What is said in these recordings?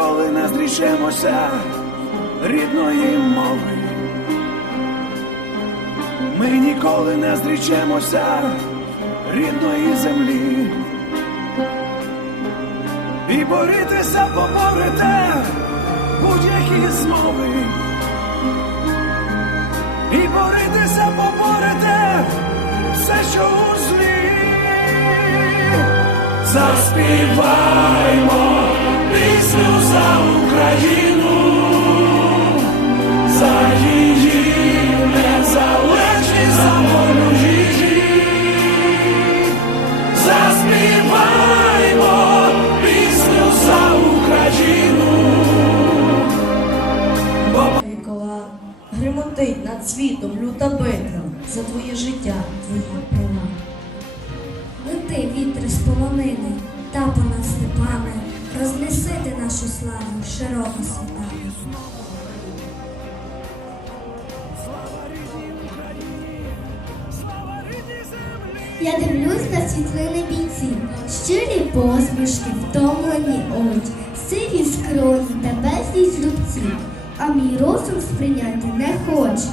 ніколи не зрічемося рідної мови. Ми ніколи не зрічемося рідної землі. І борітися поборете будь-які змови. І Заспіваймо пісню за Україну, за її незалежність, за волю її. Заспіваймо пісню за Україну. Кола гримотить над світом люта битва за твоє життя, твої права. Лети вітри з полонини, тапана степане, рознеси ти нашу славу широко світами. Я дивлюсь на світлини бійців, щирі посмішки, втомлені очі, сиві скроні та безліч зубців, а мій розум сприйняти не хоче.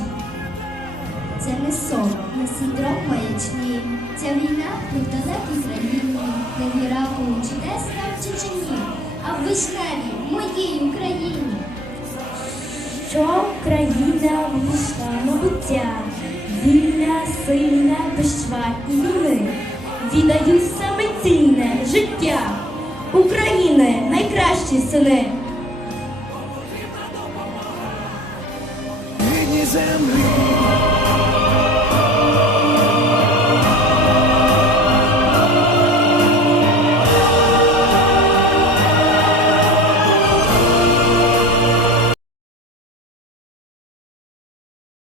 Це не сон, не синдром маячні. Ця війна не в далекій країні, не в Іраку чи десь там в Чечені, а в вишневій моїй Україні. Що країна вийшла на буття, вільна, сильна, без чвар і війни, віддають саме цінне життя. України, найкращі сини. Рідні землі